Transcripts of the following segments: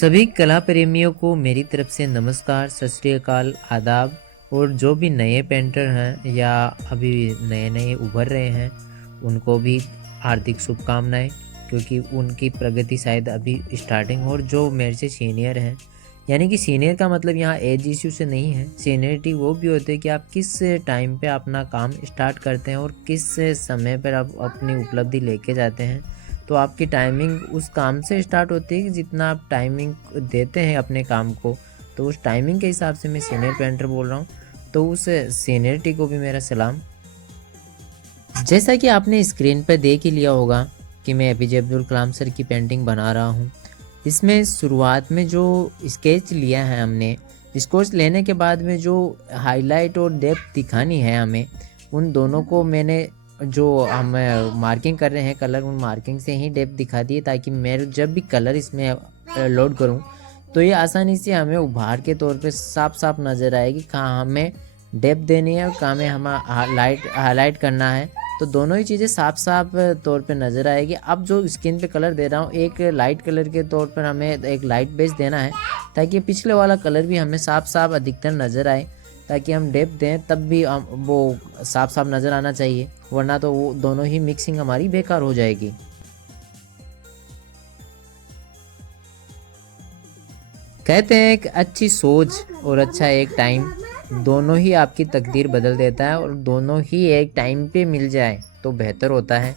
सभी कला प्रेमियों को मेरी तरफ से नमस्कार, सत श्री अकाल, आदाब। और जो भी नए पेंटर हैं या अभी नए नए उभर रहे हैं उनको भी हार्दिक शुभकामनाएं, क्योंकि उनकी प्रगति शायद अभी स्टार्टिंग। और जो मेरे से सीनियर हैं, यानी कि सीनियर का मतलब यहाँ एज इश्यू से नहीं है। सीनियरिटी वो भी होती है कि आप किस टाइम पे अपना काम स्टार्ट करते हैं और किस समय पर आप अपनी उपलब्धि लेके जाते हैं। तो आपकी टाइमिंग उस काम से स्टार्ट होती है कि जितना आप टाइमिंग देते हैं अपने काम को, तो उस टाइमिंग के हिसाब से मैं सीनियर पेंटर बोल रहा हूँ। तो उस सीनियरिटी को भी मेरा सलाम। जैसा कि आपने स्क्रीन पर देख ही लिया होगा कि मैं एपीजे अब्दुल कलाम सर की पेंटिंग बना रहा हूँ। इसमें शुरुआत में जो स्केच लिया है हमने, स्केच लेने के बाद में जो हाईलाइट और डेप्थ दिखानी है हमें, उन दोनों को मैंने जो हम मार्किंग कर रहे हैं कलर, उन मार्किंग से ही डेप्थ दिखा दी, ताकि मैं जब भी कलर इसमें लोड करूं तो ये आसानी से हमें उभार के तौर पे साफ साफ नज़र आएगी कहाँ हमें डेप्थ देनी है और कहाँ में हमें हाईलाइट करना है। तो दोनों ही चीज़ें साफ साफ तौर पे नज़र आएगी। अब जो स्किन पे कलर दे रहा हूँ, एक लाइट कलर के तौर पर हमें एक लाइट बेस देना है, ताकि पिछले वाला कलर भी हमें साफ साफ अधिकतर नज़र आए। ताकि हम डेप्थ दें तब भी हम वो साफ साफ नज़र आना चाहिए, वरना तो वो दोनों ही मिक्सिंग हमारी बेकार हो जाएगी। कहते हैं एक अच्छी सोच और अच्छा एक टाइम दोनों ही आपकी तकदीर बदल देता है, और दोनों ही एक टाइम पे मिल जाए तो बेहतर होता है।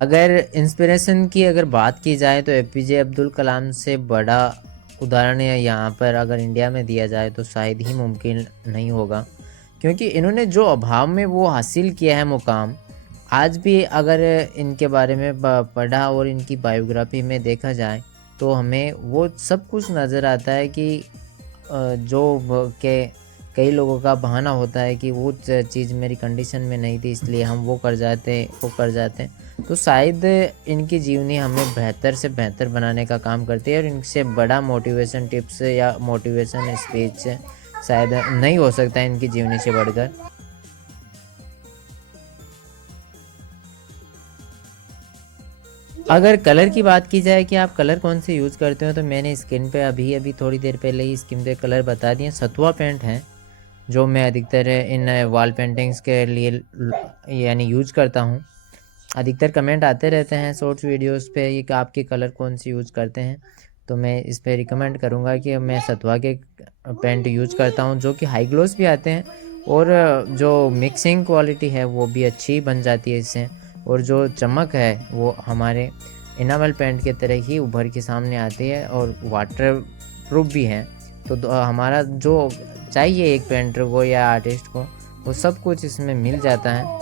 अगर इंस्पिरेशन की अगर बात की जाए तो एपीजे अब्दुल कलाम से बड़ा उदाहरण यहाँ पर अगर इंडिया में दिया जाए तो शायद ही मुमकिन नहीं होगा, क्योंकि इन्होंने जो अभाव में वो हासिल किया है मुकाम, आज भी अगर इनके बारे में पढ़ा और इनकी बायोग्राफी में देखा जाए तो हमें वो सब कुछ नज़र आता है कि के कई लोगों का बहाना होता है कि वो चीज़ मेरी कंडीशन में नहीं थी इसलिए हम वो कर जाते हैं। तो शायद इनकी जीवनी हमें बेहतर से बेहतर बनाने का काम करती है, और इनसे बड़ा मोटिवेशन टिप्स या मोटिवेशन स्पीच शायद नहीं हो सकता इनकी जीवनी से बढ़कर। अगर कलर की बात की जाए कि आप कलर कौन से यूज़ करते हो, तो मैंने स्किन पे अभी थोड़ी देर पहले ही स्किन पे कलर बता दिए। सतुआ पेंट है जो मैं अधिकतर इन वॉल पेंटिंग्स के लिए यानी यूज करता हूँ। अधिकतर कमेंट आते रहते हैं शॉर्ट्स वीडियोस पे ये कि आपके कलर कौन से यूज़ करते हैं, तो मैं इस पे रिकमेंड करूँगा कि मैं सतुआ के पेंट यूज करता हूँ, जो कि हाई ग्लोस भी आते हैं और जो मिक्सिंग क्वालिटी है वो भी अच्छी बन जाती है इससे, और जो चमक है वो हमारे इनामल पेंट के तरह ही उभर के सामने आती है और वाटर प्रूफ भी है। तो हमारा जो चाहिए एक पेंटर को या आर्टिस्ट को, वो सब कुछ इसमें मिल जाता है।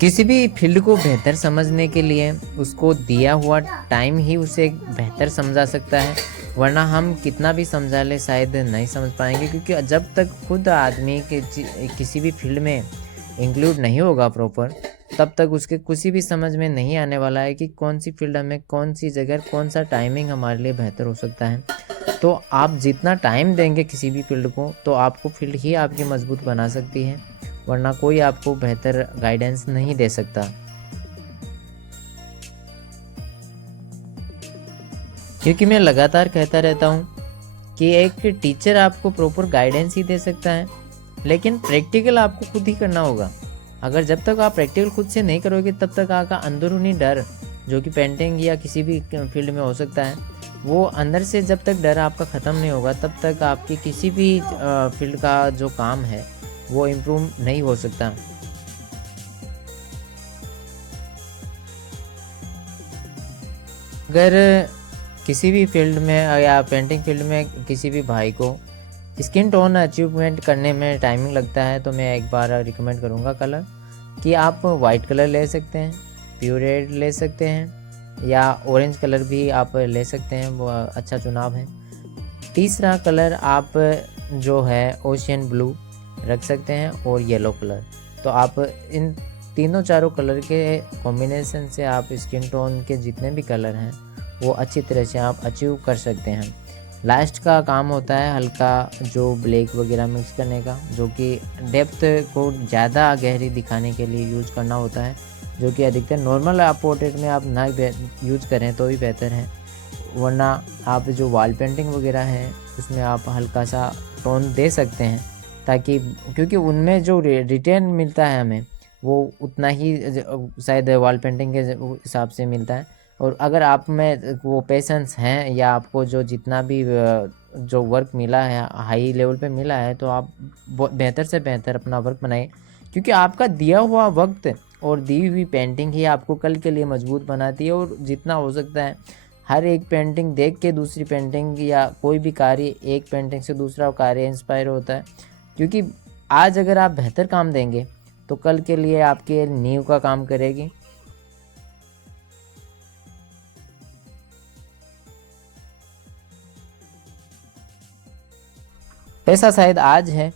किसी भी फील्ड को बेहतर समझने के लिए उसको दिया हुआ टाइम ही उसे बेहतर समझा सकता है, वरना हम कितना भी समझा ले शायद नहीं समझ पाएंगे, क्योंकि जब तक खुद आदमी के किसी भी फील्ड में इंक्लूड नहीं होगा प्रॉपर, तब तक उसके किसी भी समझ में नहीं आने वाला है कि कौन सी फील्ड हमें, कौन सी जगह, कौन सा टाइमिंग हमारे लिए बेहतर हो सकता है। तो आप जितना टाइम देंगे किसी भी फील्ड को, तो आपको फील्ड ही आपकी मजबूत बना सकती है, वरना कोई आपको बेहतर गाइडेंस नहीं दे सकता। क्योंकि मैं लगातार कहता रहता हूँ कि एक टीचर आपको प्रॉपर गाइडेंस ही दे सकता है, लेकिन प्रैक्टिकल आपको खुद ही करना होगा। अगर जब तक आप प्रैक्टिकल खुद से नहीं करोगे, तब तक आपका अंदरूनी डर, जो कि पेंटिंग या किसी भी फील्ड में हो सकता है, वो अंदर से जब तक डर आपका ख़त्म नहीं होगा, तब तक आपकी किसी भी फील्ड का जो काम है वो इम्प्रूव नहीं हो सकता। अगर किसी भी फील्ड में या पेंटिंग फील्ड में किसी भी भाई को स्किन टोन अचीवमेंट करने में टाइमिंग लगता है, तो मैं एक बार रिकमेंड करूँगा कलर कि आप वाइट कलर ले सकते हैं, प्योर रेड ले सकते हैं, या ऑरेंज कलर भी आप ले सकते हैं, वो अच्छा चुनाव है। तीसरा कलर आप जो है ओशियन ब्लू रख सकते हैं, और येलो कलर। तो आप इन तीनों चारों कलर के कॉम्बिनेशन से आप स्किन टोन के जितने भी कलर हैं वो अच्छी तरह से आप अचीव कर सकते हैं। लास्ट का काम होता है हल्का जो ब्लैक वगैरह मिक्स करने का, जो कि डेप्थ को ज़्यादा गहरी दिखाने के लिए यूज करना होता है, जो कि अधिकतर नॉर्मल आप पोर्ट्रेट में आप ना यूज करें तो ही बेहतर है। वरना आप जो वॉल पेंटिंग वगैरह है उसमें आप हल्का सा टोन दे सकते हैं, ताकि क्योंकि उनमें जो रिटर्न मिलता है हमें वो उतना ही शायद वॉल पेंटिंग के हिसाब से मिलता है। और अगर आप में वो पेशेंस हैं या आपको जो जितना भी जो वर्क मिला है हाई लेवल पे मिला है, तो आप बेहतर से बेहतर अपना वर्क बनाएं, क्योंकि आपका दिया हुआ वक्त और दी हुई पेंटिंग ही आपको कल के लिए मजबूत बनाती है। और जितना हो सकता है हर एक पेंटिंग देख के दूसरी पेंटिंग या कोई भी कार्य एक पेंटिंग से दूसरा कार्य इंस्पायर होता है, क्योंकि आज अगर आप बेहतर काम देंगे तो कल के लिए आपके नींव का काम करेगी। पैसा शायद आज है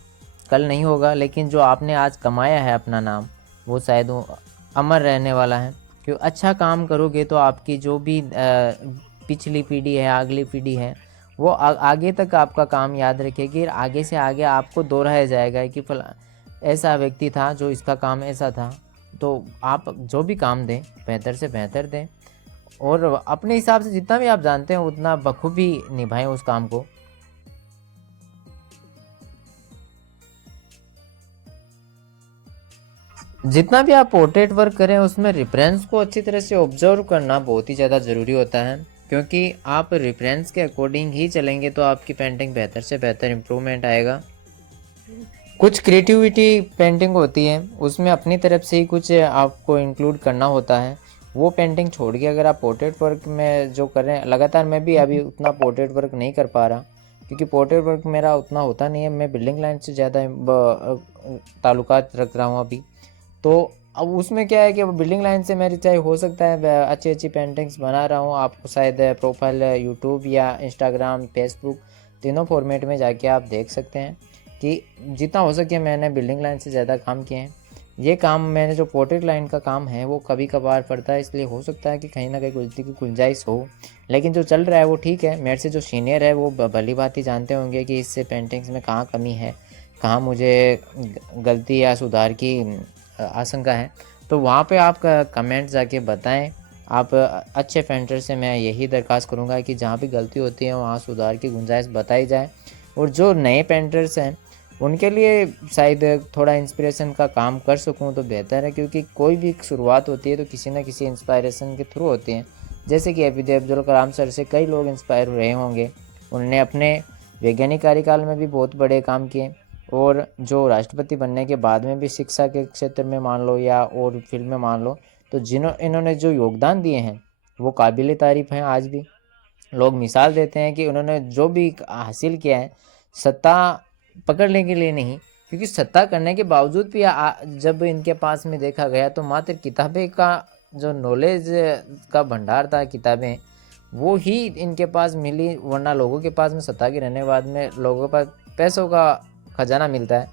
कल नहीं होगा, लेकिन जो आपने आज कमाया है अपना नाम वो शायद वो अमर रहने वाला है। क्यों अच्छा काम करोगे तो आपकी जो भी पिछली पीढ़ी है अगली पीढ़ी है वो आगे तक आपका काम याद रखेगी, और आगे से आगे आपको दोहराया जाएगा कि फला ऐसा व्यक्ति था जो इसका काम ऐसा था। तो आप जो भी काम दें बेहतर से बेहतर दें, और अपने हिसाब से जितना भी आप जानते हैं उतना बखूबी निभाएं उस काम को। जितना भी आप पोर्ट्रेट वर्क करें उसमें रेफरेंस को अच्छी तरह से ऑब्जर्व करना बहुत ही ज़्यादा ज़रूरी होता है, क्योंकि आप रेफरेंस के अकॉर्डिंग ही चलेंगे तो आपकी पेंटिंग बेहतर से बेहतर इम्प्रूवमेंट आएगा। कुछ क्रिएटिविटी पेंटिंग होती है उसमें अपनी तरफ से ही कुछ आपको इंक्लूड करना होता है, वो पेंटिंग छोड़ के अगर आप पोर्ट्रेट वर्क में जो कर रहे हैं, लगातार मैं भी अभी उतना पोर्ट्रेट वर्क नहीं कर पा रहा, क्योंकि पोर्ट्रेट वर्क मेरा उतना होता नहीं है, मैं बिल्डिंग लाइन से ज़्यादा ताल्लुकात रख रहा हूँ अभी। तो अब उसमें क्या है कि बिल्डिंग लाइन से मेरी चाहे हो सकता है अच्छी अच्छी पेंटिंग्स बना रहा हूँ, आपको शायद प्रोफाइल यूट्यूब या इंस्टाग्राम फेसबुक तीनों फॉर्मेट में जाके आप देख सकते हैं कि जितना हो सके मैंने बिल्डिंग लाइन से ज़्यादा काम किए हैं। ये काम मैंने जो पोर्ट्रेट लाइन का काम है वो कभी कभार पड़ता है, इसलिए हो सकता है कि कहीं ना कहीं गलती की गुंजाइश हो, लेकिन जो चल रहा है वो ठीक है। मेरे से जो सीनियर है वो भली भांति जानते होंगे कि इससे पेंटिंग्स में कहाँ कमी है, कहाँ मुझे गलती या सुधार की आशंका है। तो वहाँ पे आप कमेंट जाके बताएं। आप अच्छे पेंटर से मैं यही दरख्वास्त करूँगा कि जहाँ भी गलती होती है वहाँ सुधार की गुंजाइश बताई जाए। और जो नए पेंटर्स हैं उनके लिए शायद थोड़ा इंस्पिरेशन का काम कर सकूं तो बेहतर है, क्योंकि कोई भी शुरुआत होती है तो किसी न किसी इंस्पायरेशन के थ्रू होती है। जैसे कि APJ अब्दुल कलाम सर से कई लोग इंस्पायर रहे होंगे, उन्होंने अपने वैज्ञानिक कार्यकाल में भी बहुत बड़े काम किए, और जो राष्ट्रपति बनने के बाद में भी शिक्षा के क्षेत्र में मान लो या और फील्ड में मान लो, तो इन्होंने जो योगदान दिए हैं वो काबिल तारीफ़ हैं। आज भी लोग मिसाल देते हैं कि उन्होंने जो भी हासिल किया है सत्ता पकड़ने के लिए नहीं, क्योंकि सत्ता करने के बावजूद भी जब इनके पास में देखा गया तो मात्र किताबें का जो नॉलेज का भंडार था, किताबें वो ही इनके पास मिली, वरना लोगों के पास में सत्ता के रहने के बाद में लोगों के पास पैसों का खजाना मिलता है,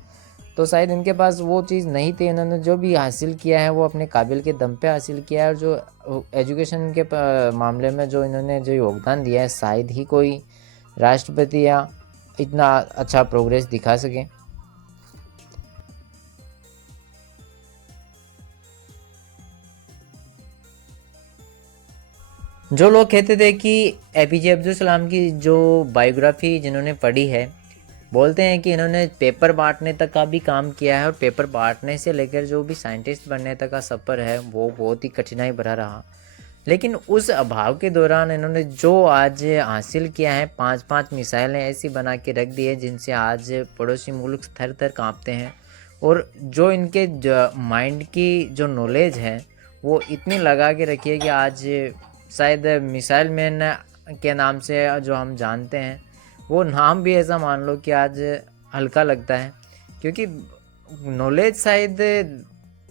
तो शायद इनके पास वो चीज़ नहीं थी। इन्होंने जो भी हासिल किया है वो अपने काबिल के दम पे हासिल किया है, और जो एजुकेशन के मामले में जो इन्होंने जो योगदान दिया है शायद ही कोई राष्ट्रपति या इतना अच्छा प्रोग्रेस दिखा सके। जो लोग कहते थे कि APJ अब्दुल कलाम की जो बायोग्राफी जिन्होंने पढ़ी है बोलते हैं कि इन्होंने पेपर बांटने तक का भी काम किया है, और पेपर बांटने से लेकर जो भी साइंटिस्ट बनने तक का सफ़र है वो बहुत ही कठिनाई भरा रहा। लेकिन उस अभाव के दौरान इन्होंने जो आज हासिल किया है, 5-5 मिसाइलें ऐसी बना के रख दी है जिनसे आज पड़ोसी मुल्क थर थर काँपते हैं। और जो इनके माइंड की जो नॉलेज है वो इतनी लगा के रखी है कि आज शायद मिसाइल मैन के नाम से जो हम जानते हैं वो नाम भी ऐसा मान लो कि आज हल्का लगता है, क्योंकि नॉलेज शायद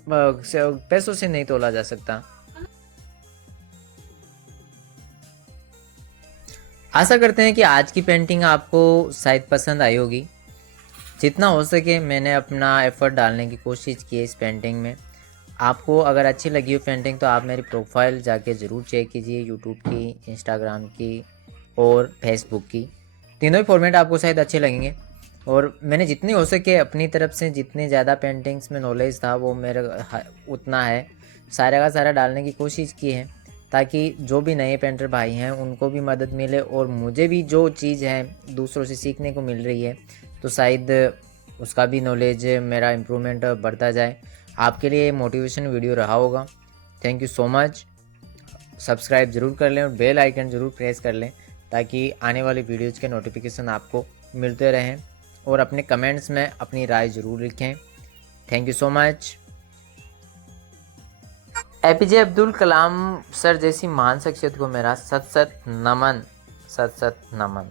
पैसों से नहीं तोला जा सकता। आशा करते हैं कि आज की पेंटिंग आपको शायद पसंद आई होगी। जितना हो सके मैंने अपना एफर्ट डालने की कोशिश की है इस पेंटिंग में। आपको अगर अच्छी लगी हो पेंटिंग तो आप मेरी प्रोफाइल जाके ज़रूर चेक कीजिए, यूट्यूब की, इंस्टाग्राम की और फेसबुक की, तीनों ही फॉर्मेट आपको शायद अच्छे लगेंगे। और मैंने जितनी हो सके अपनी तरफ से जितने ज़्यादा पेंटिंग्स में नॉलेज था वो मेरे उतना है, सारा का सारा डालने की कोशिश की है, ताकि जो भी नए पेंटर भाई हैं उनको भी मदद मिले और मुझे भी जो चीज़ है दूसरों से सीखने को मिल रही है तो शायद उसका भी नॉलेज मेरा इम्प्रूवमेंट बढ़ता जाए। आपके लिए मोटिवेशन वीडियो रहा होगा। Thank you so much. Subscribe ज़रूर कर लें और बेल आइकन ज़रूर प्रेस कर लें ताकि आने वाली वीडियोज़ के नोटिफिकेशन आपको मिलते रहें, और अपने कमेंट्स में अपनी राय ज़रूर लिखें। Thank you so much. APJ Abdul Kalam sir जैसी महान शख्सियत को मेरा सत सत नमन, सत सत नमन।